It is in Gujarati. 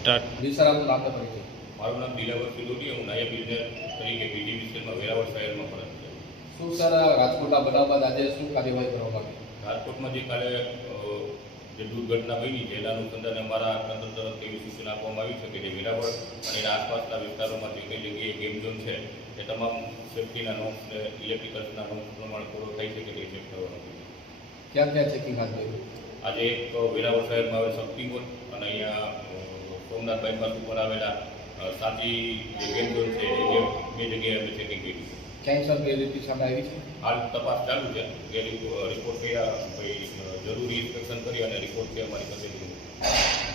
સ્ટાર્ટ. વિસરાનું નામ તો પરિચય. મારું નામ દિલાવર સિલોડી, હું નાયબ ઇજનેર તરીકે પીજીવીસીએલમાં વેરાવળ શહેરમાં ફરજ છે. શું સર રાજકોટના બનાવ બાદ આજે શું કાર્યવાહી કરવામાં આવી? રાજકોટમાં જે કાલે જે દુર્ઘટના બની છે એના અનુસંધાને અમારા તંત્ર તરફથી એવી સૂચના આપવામાં આવી છે કે જે વેરાવળ અને એના આસપાસના વિસ્તારોમાં જે કઈ જગ્યાએ ગેમ ઝોન છે એ તમામ સેફ્ટીના નોર્મ્સ અને ઇલેક્ટ્રિકલ્સના નોર્મ્સ પ્રમાણે પૂરો થઈ શકે તે ચેક કરવાનું છે. ક્યાં ક્યાં ચેકિંગ હાથ ધર્યું? આજે એક વેરાવળ શહેરમાં આવેલ શક્તિગોળ અને અહીંયા સોમનાથ બાયપાસ ઉપર આવેલા સાચી જે ગેમ ઝોન છે એ બે જગ્યાએ અમે ચેકિંગ કર્યું છે. ક્યાંય સર ગેરરીતિ સામે આવી છે? હાલ તપાસ ચાલુ છે. રિપોર્ટ કર્યા પછી જરૂરી ઇન્સ્પેક્શન કરી અને રિપોર્ટ છે અમારી કચેરીમાં.